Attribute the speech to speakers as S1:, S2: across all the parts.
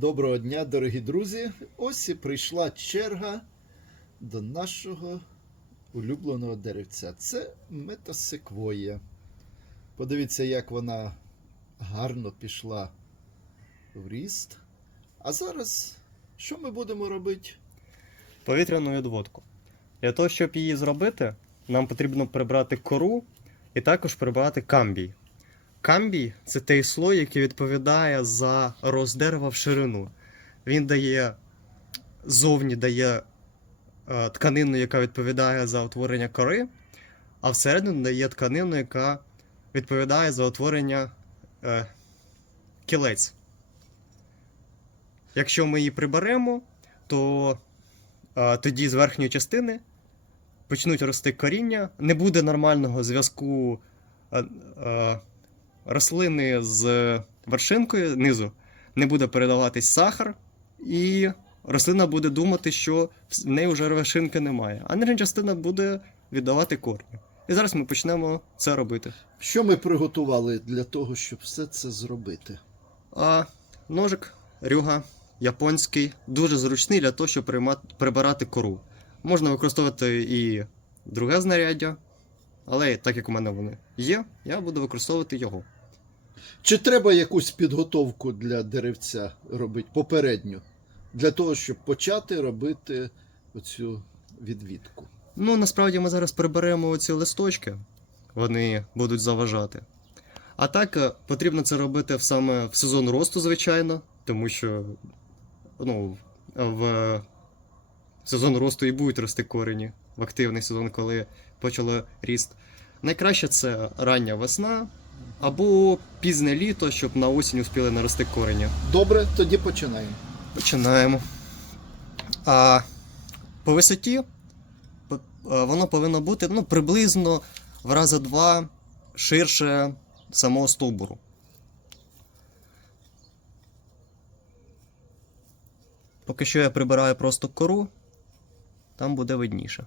S1: Доброго дня, дорогі друзі! Ось і прийшла черга до нашого улюбленого деревця. Це метасеквоя. Подивіться, як вона гарно пішла в ріст. А зараз що ми будемо робити?
S2: повітряну відводку. Для того, щоб її зробити, нам потрібно прибрати кору і також прибрати камбій. Камбій це той слой, який відповідає за рост дерева в ширину. Він дає зовні дає е, тканину, яка відповідає за утворення кори, а всередину дає тканину, яка відповідає за утворення е, кілець. Якщо ми її приберемо, то а, тоді з верхньої частини почнуть рости коріння, не буде нормального зв'язку а, а, рослини з вершинкою низу, не буде передаватись сахар, і рослина буде думати, що в неї вже вершинки немає, а нижня частина буде віддавати корні. І зараз ми почнемо це робити.
S1: Що ми приготували для того, щоб все це зробити?
S2: А ножик, рюга, японський, дуже зручний для того, щоб приймати, прибирати кору. Можна використовувати і друге знаряддя, але так як у мене вони є, я буду використовувати його.
S1: Чи треба якусь підготовку для деревця робити попередню? Для того, щоб почати робити оцю відвідку.
S2: Ну, насправді ми зараз приберемо ці листочки, вони будуть заважати. А так е, потрібно це робити саме в сезон росту, звичайно, тому що ну, в сезон росту і будуть рости корені в активний сезон, коли почало ріст. Найкраще це рання весна або пізне літо, щоб на осінь успіли нарости корені.
S1: Добре, тоді починаємо.
S2: Починаємо. А по висоті воно повинно бути ну, приблизно в рази два ширше самого стовбуру. Поки що я прибираю просто кору, там буде видніше.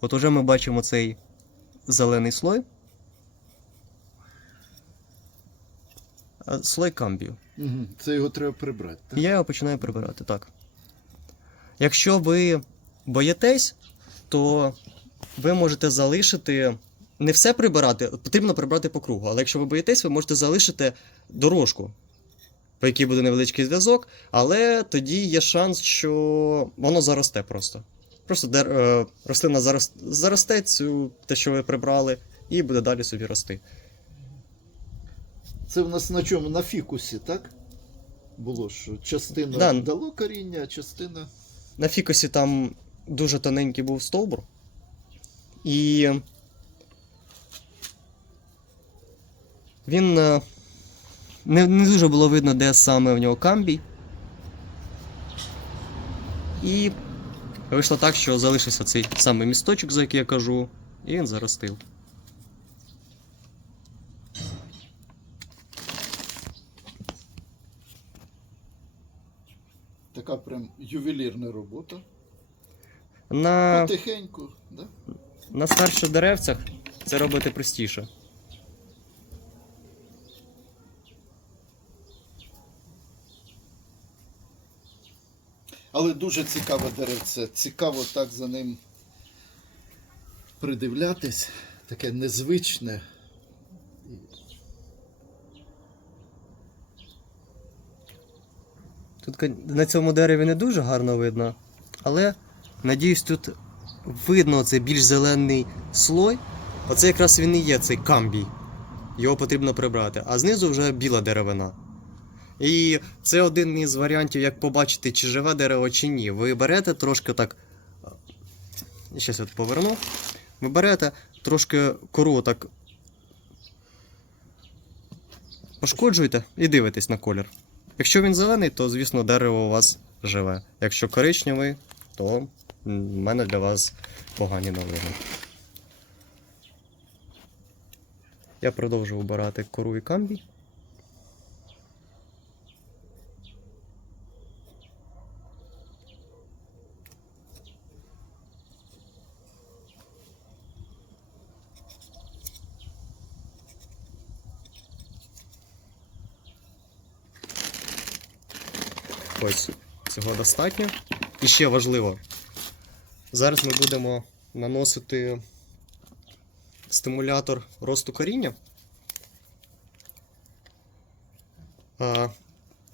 S2: От уже ми бачимо цей зелений слой. Слой камбію.
S1: Угу. Це його треба прибрати. Так?
S2: Я його починаю прибирати, так. Якщо ви боїтесь, то ви можете залишити. Не все прибирати, потрібно прибрати по кругу. Але якщо ви боїтесь, ви можете залишити дорожку, по якій буде невеличкий зв'язок, але тоді є шанс, що воно заросте просто. Просто дер... е, рослина зарос... заросте цю, те, що ви прибрали, і буде далі собі рости.
S1: Це в нас на чому? На фікусі, так? Було що частина
S2: Да.
S1: дало коріння, а частина.
S2: На фікусі там дуже тоненький був стовбур. І він е, не, не дуже було видно, де саме в нього камбій. І вийшло так, що залишився цей самий місточок, за який я кажу, і він заростив.
S1: Така прям робота.
S2: На,
S1: Потихеньку, да?
S2: на старших деревцях це робити простіше.
S1: Але дуже цікаве деревце. Цікаво так за ним придивлятись. Таке незвичне.
S2: Тут на цьому дереві не дуже гарно видно, але надіюсь, тут видно цей більш зелений слой. Оце якраз він і є цей камбій. Його потрібно прибрати. А знизу вже біла деревина. І це один із варіантів, як побачити, чи живе дерево, чи ні. Ви берете трошки так. Щас я поверну. Ви берете трошки кору так. Пошкоджуєте і дивитесь на колір. Якщо він зелений, то звісно дерево у вас живе. Якщо коричневий, то в мене для вас погані новини. Я продовжу обирати кору і камбій. Ось цього достатньо. І ще важливо. Зараз ми будемо наносити стимулятор росту коріння.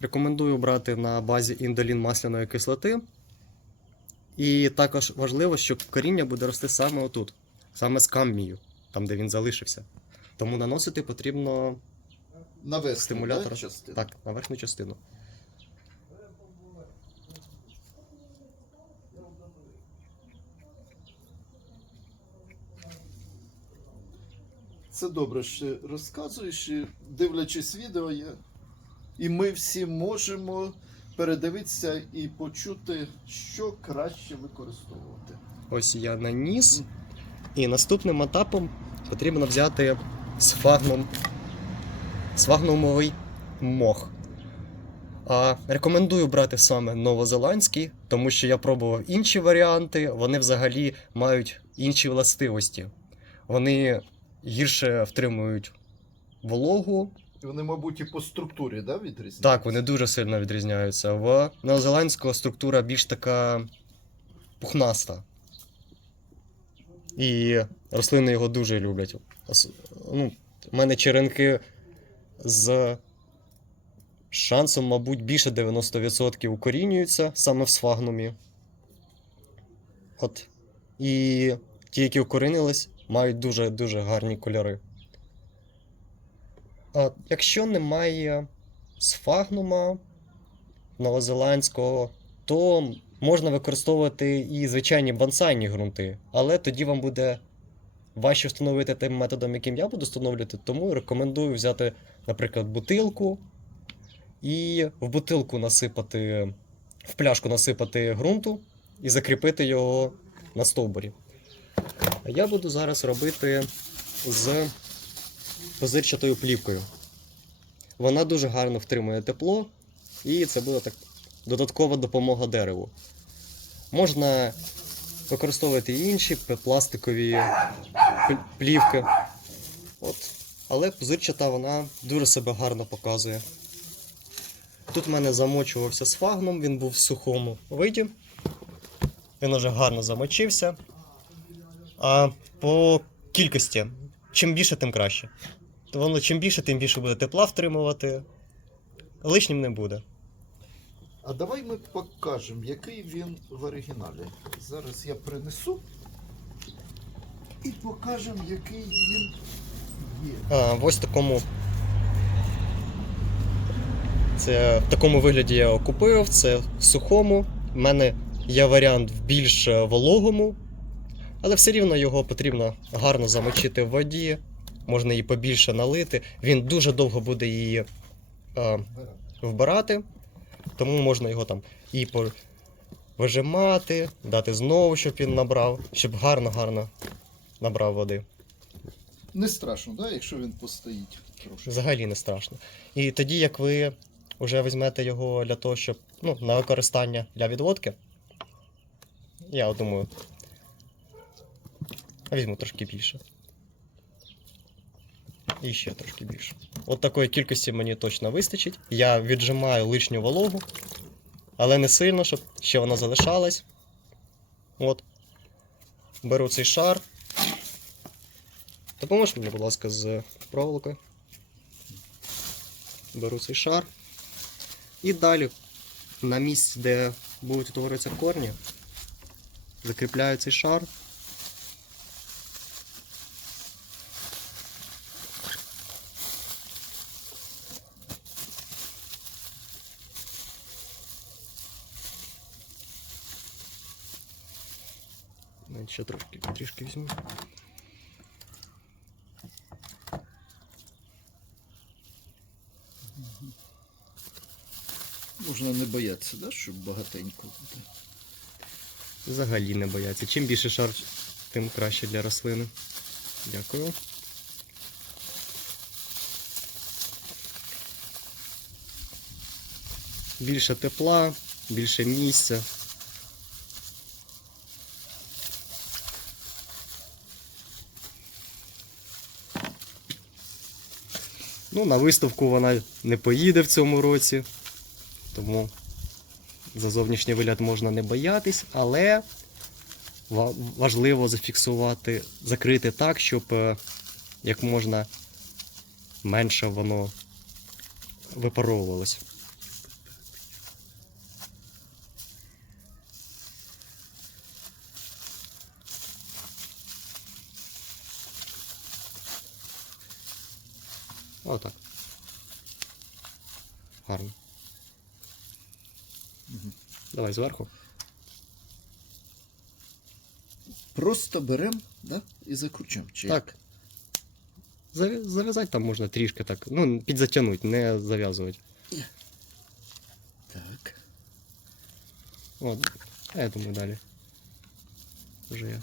S2: Рекомендую брати на базі індолін масляної кислоти. І також важливо, що коріння буде рости саме отут, саме з каммію, там де він залишився. Тому наносити потрібно
S1: На
S2: Стимулятор.
S1: частину?
S2: так, на верхню частину.
S1: Це добре, що розказуєш, і дивлячись відео, я... і ми всі можемо передивитися і почути, що краще використовувати.
S2: Ось я наніс. І наступним етапом потрібно взяти сфагном, сфагнумовий мох. А, рекомендую брати саме новозеландський, тому що я пробував інші варіанти, вони взагалі мають інші властивості. Вони гірше втримують вологу.
S1: Вони, мабуть, і по структурі да, відрізняються?
S2: Так, вони дуже сильно відрізняються. В новозеландського структура більш така пухнаста. І рослини його дуже люблять. Ну, у мене черенки з шансом, мабуть, більше 90% укорінюються саме в сфагнумі. От. І ті, які укорінились, мають дуже-дуже гарні кольори. А якщо немає сфагнума новозеландського, то можна використовувати і звичайні бонсайні ґрунти, але тоді вам буде важче встановити тим методом, яким я буду встановлювати, тому рекомендую взяти, наприклад, бутилку і в бутилку насипати, в пляшку насипати ґрунту і закріпити його на стовбурі. Я буду зараз робити з позирчатою плівкою. Вона дуже гарно втримує тепло, і це буде так додаткова допомога дереву. Можна використовувати і інші пластикові плівки. От. Але позирчата вона дуже себе гарно показує. Тут в мене замочувався з фагном, він був в сухому виді. Він уже гарно замочився. А по кількості, чим більше, тим краще. То воно чим більше, тим більше буде тепла втримувати. Лишнім не буде.
S1: А давай ми покажемо, який він в оригіналі. Зараз я принесу і покажемо, який він є.
S2: А, ось такому. Це в такому вигляді я його купив, це в сухому. У мене є варіант в більш е, вологому, але все рівно його потрібно гарно замочити в воді, можна її побільше налити. Він дуже довго буде її е, вбирати, тому можна його там і по- вижимати, дати знову, щоб він набрав, щоб гарно-гарно набрав води.
S1: Не страшно, да, якщо він постоїть трошки.
S2: Взагалі не страшно. І тоді, як ви вже візьмете його для того, щоб ну, на використання для відводки, я думаю, візьму трошки більше. І ще трошки більше. От такої кількості мені точно вистачить. Я віджимаю лишню вологу, але не сильно, щоб ще вона залишалась. От. Беру цей шар. Допоможеш мені, будь ласка, з проволокою. Беру цей шар. І далі на місці, де будуть утворюватися корні, закріпляю цей шар. Навіть Ще трошки, трішки візьму.
S1: Можна не боятися, да, щоб багатенько буде.
S2: Взагалі не бояться. Чим більше шар, тим краще для рослини. Дякую. Більше тепла, більше місця. Ну, на виставку вона не поїде в цьому році, тому за зовнішній вигляд можна не боятись, але важливо зафіксувати, закрити так, щоб е, як можна менше воно випаровувалось. Гарно. Давай зверху.
S1: Просто беремо да, і закручуємо. Чи
S2: Так.
S1: як?
S2: Зав'язати там можна трішки так. Ну, підзатягнути, не зав'язувати.
S1: Так.
S2: От. А я думаю, далі. Вже я.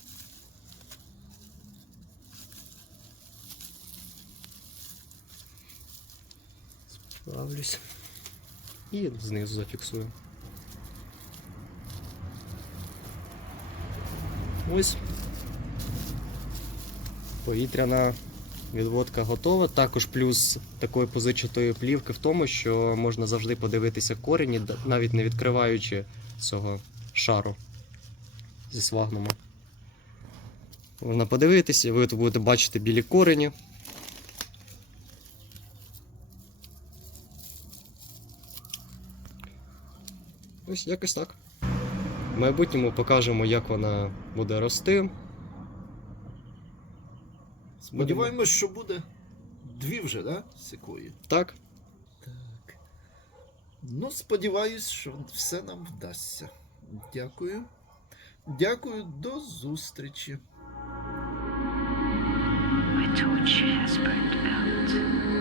S2: Справлюсь. І знизу зафіксую. Ось. Повітряна відводка готова. Також плюс такої позичатої плівки в тому, що можна завжди подивитися корені, навіть не відкриваючи цього шару зі свагнума. Можна подивитися, ви тут будете бачити білі корені. Ось якось так. В майбутньому покажемо, як вона буде рости.
S1: Сподіваємось, що буде дві вже, да? Секої.
S2: Так.
S1: Так. Ну, сподіваюсь, що все нам вдасться. Дякую. Дякую, до зустрічі.
S3: My torch has burned out.